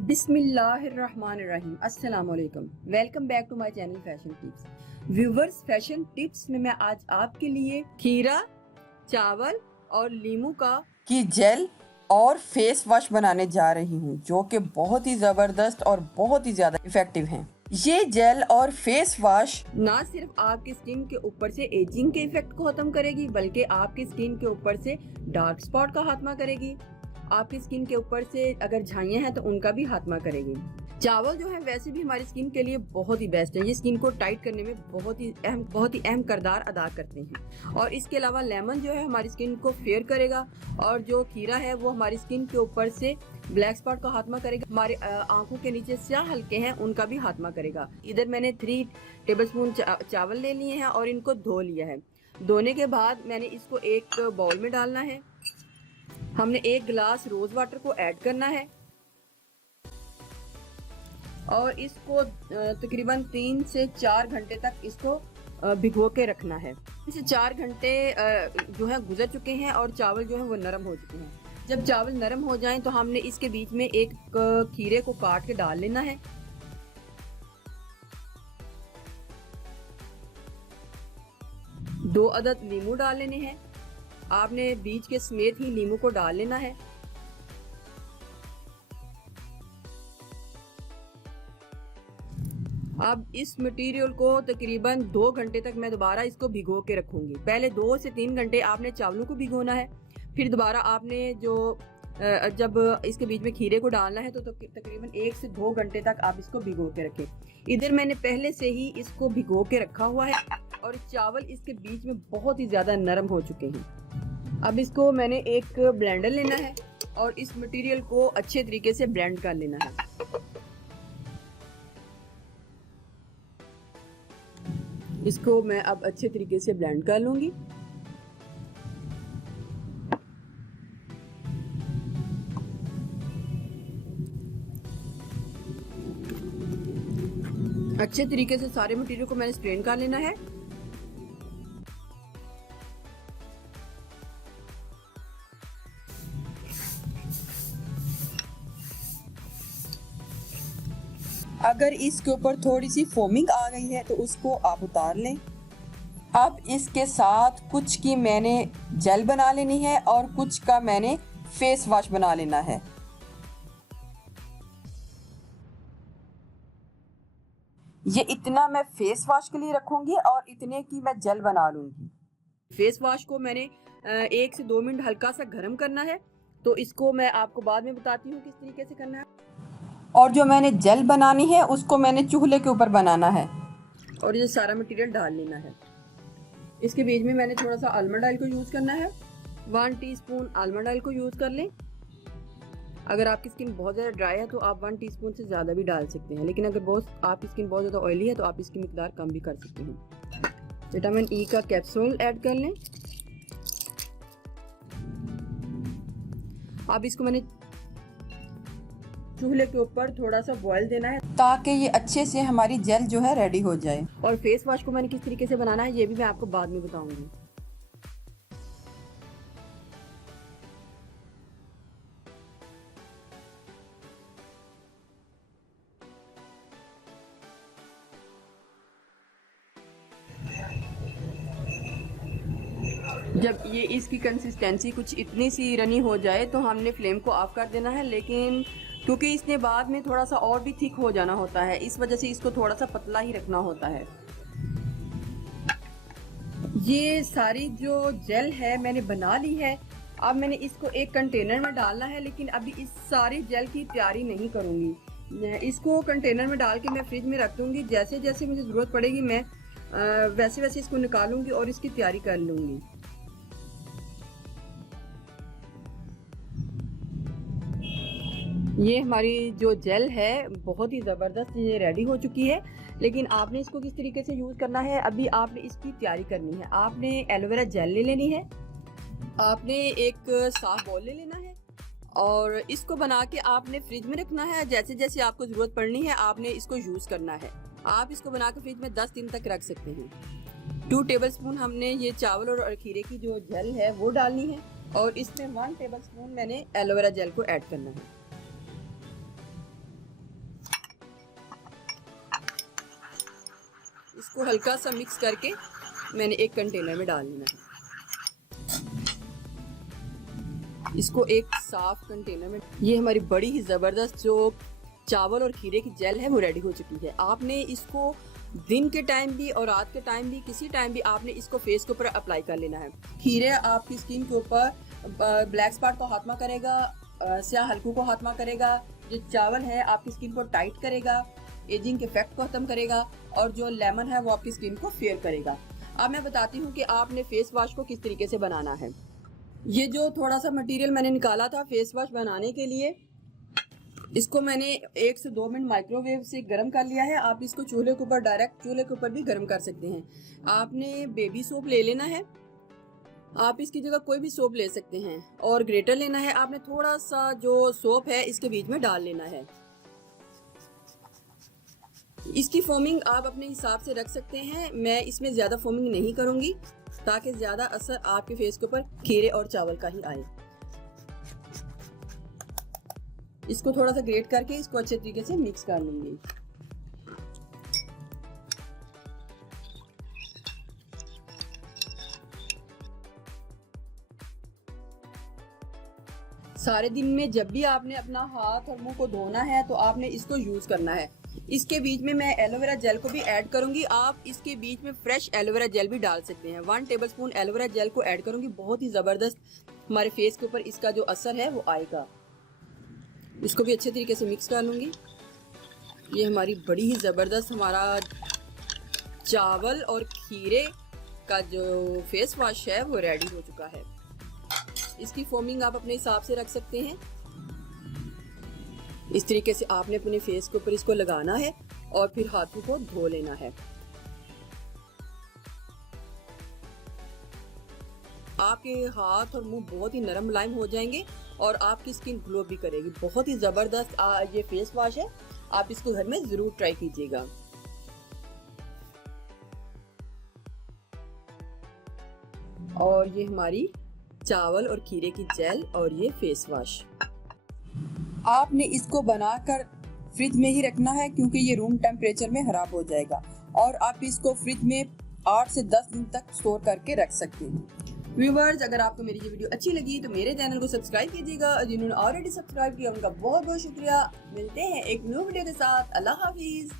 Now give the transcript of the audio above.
बिस्मिल्लाहिर्रहमानिर्रहीम। अस्सलाम वालेकुम। Welcome back to my channel fashion tips. Viewers, fashion tips में मैं आज आपके लिए खीरा, चावल और लीमू की जेल और फेस वॉश बनाने जा रही हूँ, जो कि बहुत ही ज़बरदस्त और बहुत ही ज़्यादा इफेक्टिव हैं। ये जेल और फेस वॉश ना सिर्फ आपकी स्किन के ऊपर से एजिंग के इफेक्ट को खत्म करेगी, बल्कि आपकी स्किन के ऊपर से डार्क स्पॉट का खात्मा करेगी। आपकी स्किन के ऊपर से अगर झाइयाँ हैं तो उनका भी खात्मा करेगी। चावल जो है वैसे भी हमारी स्किन के लिए बहुत ही बेस्ट है। ये स्किन को टाइट करने में बहुत ही अहम किरदार अदा करते हैं। और इसके अलावा लेमन जो है हमारी स्किन को फेयर करेगा, और जो खीरा है वो हमारी स्किन के ऊपर से ब्लैक स्पॉट का खात्मा करेगा। हमारे आंखों के नीचे स्याह हल्के हैं उनका भी खात्मा करेगा। इधर मैंने 3 टेबलस्पून चावल ले लिए हैं और इनको धो लिया है। धोने के बाद मैंने इसको एक बाउल में डालना है। हमने 1 गिलास रोज वाटर को ऐड करना है और इसको तकरीबन 3 से 4 घंटे तक इसको भिगो के रखना है। 3 से 4 घंटे जो है गुजर चुके हैं और चावल जो है वो नरम हो चुके हैं। जब चावल नरम हो जाएं तो हमने इसके बीच में एक खीरे को काट के डाल लेना है। दो अदद नींबू डाल लेने हैं। आपने बीज के समेत ही नींबू को डाल लेना है। अब इस मटेरियल को तकरीबन 2 घंटे तक मैं दोबारा इसको भिगो के रखूंगी। पहले 2 से 3 घंटे आपने चावलों को भिगोना है, फिर दोबारा आपने जो जब इसके बीच में खीरे को डालना है तो तकरीबन 1 से 2 घंटे तक आप इसको भिगो के रखें। इधर मैंने पहले से ही इसको भिगो के रखा हुआ है और चावल इसके बीच में बहुत ही ज़्यादा नरम हो चुके हैं। अब इसको मैंने एक ब्लेंडर लेना है और इस मटेरियल को अच्छे तरीके से ब्लेंड कर लेना है। इसको मैं अब अच्छे तरीके से ब्लेंड कर लूंगी। अच्छे तरीके से सारे मटेरियल को मैंने स्ट्रेन कर लेना है। अगर इसके ऊपर थोड़ी सी फोमिंग आ गई है तो उसको आप उतार लें। अब इसके साथ कुछ की मैंने जेल बना लेनी है और कुछ का मैंने फेस वॉश बना लेना है। ये इतना मैं फेस वॉश के लिए रखूंगी और इतने की मैं जेल बना लूंगी। फेस वॉश को मैंने 1 से 2 मिनट हल्का सा गर्म करना है, तो इसको मैं आपको बाद में बताती हूँ किस तरीके से करना है। और जो मैंने जेल बनानी है उसको मैंने चूल्हे के ऊपर बनाना है और ये सारा मटेरियल डाल लेना है। इसके बीच में मैंने थोड़ा सा आलमंड ऑयल को यूज़ करना है। 1 टीस्पून आलमंड ऑयल को यूज़ कर लें। अगर आपकी स्किन बहुत ज़्यादा ड्राई है तो आप 1 टीस्पून से ज़्यादा भी डाल सकते हैं, लेकिन अगर आपकी स्किन बहुत ज़्यादा ऑयली है तो आप इसकी मिकदार कम भी कर सकते हैं। विटामिन ई का कैप्सूल ऐड कर लें। अब इसको मैंने चूल्हे के ऊपर थोड़ा सा बॉईल देना है ताकि ये अच्छे से हमारी जेल जो है रेडी हो जाए। और फेस वॉश को मैंने किस तरीके से बनाना है ये भी मैं आपको बाद में बताऊंगी। जब ये इसकी कंसिस्टेंसी कुछ इतनी सी रनी हो जाए तो हमने फ्लेम को ऑफ कर देना है, लेकिन क्योंकि इसने बाद में थोड़ा सा और भी थिक हो जाना होता है, इस वजह से इसको थोड़ा सा पतला ही रखना होता है। ये सारी जो जेल है मैंने बना ली है। अब मैंने इसको एक कंटेनर में डालना है, लेकिन अभी इस सारी जेल की तैयारी नहीं करूँगी। इसको कंटेनर में डाल के मैं फ्रिज में रख दूँगी। जैसे जैसे मुझे ज़रूरत पड़ेगी मैं वैसे वैसे इसको निकालूंगी और इसकी तैयारी कर लूँगी। ये हमारी जो जेल है बहुत ही ज़बरदस्त ये रेडी हो चुकी है, लेकिन आपने इसको किस तरीके से यूज़ करना है अभी आपने इसकी तैयारी करनी है। आपने एलोवेरा जेल ले लेनी है। आपने एक साफ बॉल ले लेना है और इसको बना के आपने फ्रिज में रखना है। जैसे जैसे आपको ज़रूरत पड़नी है आपने इसको यूज़ करना है। आप इसको बना के फ्रिज में 10 दिन तक रख सकते हैं। 2 टेबलस्पून हमने ये चावल और खीरे की जो जेल है वो डालनी है और इसमें 1 टेबलस्पून मैंने एलोवेरा जेल को ऐड करना है। इसको हल्का सा मिक्स करके मैंने एक कंटेनर में डाल लेना है। इसको एक साफ कंटेनर में, ये हमारी बड़ी ही ज़बरदस्त जो चावल और खीरे की जेल है वो रेडी हो चुकी है। आपने इसको दिन के टाइम भी और रात के टाइम भी, किसी टाइम भी आपने इसको फेस के ऊपर अप्लाई कर लेना है। खीरे आपकी स्किन के ऊपर ब्लैक स्पॉट को खात्मा करेगा, स्याह हल्कों को खात्मा करेगा। जो चावल है आपकी स्किन को टाइट करेगा, एजिंग के इफेक्ट को खत्म करेगा, और जो लेमन है वो आपकी स्किन को फेयर करेगा। अब मैं बताती हूँ कि आपने फेस वॉश को किस तरीके से बनाना है। ये जो थोड़ा सा मटेरियल मैंने निकाला था फेस वॉश बनाने के लिए, इसको मैंने 1 से 2 मिनट माइक्रोवेव से गर्म कर लिया है। आप इसको चूल्हे के ऊपर, डायरेक्ट चूल्हे के ऊपर भी गर्म कर सकते हैं। आपने बेबी सोप ले लेना है, आप इसकी जगह कोई भी सोप ले सकते हैं, और ग्रेटर लेना है। आपने थोड़ा सा जो सोप है इसके बीच में डाल लेना है। इसकी फोमिंग आप अपने हिसाब से रख सकते हैं। मैं इसमें ज़्यादा फोमिंग नहीं करूँगी ताकि ज़्यादा असर आपके फेस के ऊपर खीरे और चावल का ही आए। इसको थोड़ा सा ग्रेट करके इसको अच्छे तरीके से मिक्स कर लूँगी। सारे दिन में जब भी आपने अपना हाथ और मुंह को धोना है तो आपने इसको यूज़ करना है। इसके बीच में मैं एलोवेरा जेल को भी ऐड करूंगी। आप इसके बीच में फ्रेश एलोवेरा जेल भी डाल सकते हैं। 1 टेबलस्पून एलोवेरा जेल को ऐड करूंगी। बहुत ही ज़बरदस्त हमारे फेस के ऊपर इसका जो असर है वो आएगा। इसको भी अच्छे तरीके से मिक्स कर लूँगी। ये हमारी बड़ी ही ज़बरदस्त हमारा चावल और खीरे का जो फेस वॉश है वो रेडी हो चुका है। इसकी फोमिंग आप अपने हिसाब से रख सकते हैं। इस तरीके से आपने अपने फेस के ऊपर इसको लगाना है और फिर हाथों को धो लेना है। आपके हाथ और मुंह बहुत ही नरम मुलायम हो जाएंगे और आपकी स्किन ग्लो भी करेगी। बहुत ही ज़बरदस्त ये फेस वॉश है, आप इसको घर में ज़रूर ट्राई कीजिएगा। और ये हमारी चावल और खीरे की जेल और ये फेस वॉश, आपने इसको बनाकर फ्रिज में ही रखना है क्योंकि ये रूम टेम्परेचर में खराब हो जाएगा, और आप इसको फ्रिज में 8 से 10 दिन तक स्टोर करके रख सकते हैं। व्यूअर्स, अगर आपको मेरी ये वीडियो अच्छी लगी तो मेरे चैनल को सब्सक्राइब कीजिएगा, और जिन्होंने ऑलरेडी सब्सक्राइब किया उनका बहुत बहुत शुक्रिया। मिलते हैं एक न्यू वीडियो के साथ। अल्लाह हाफिज।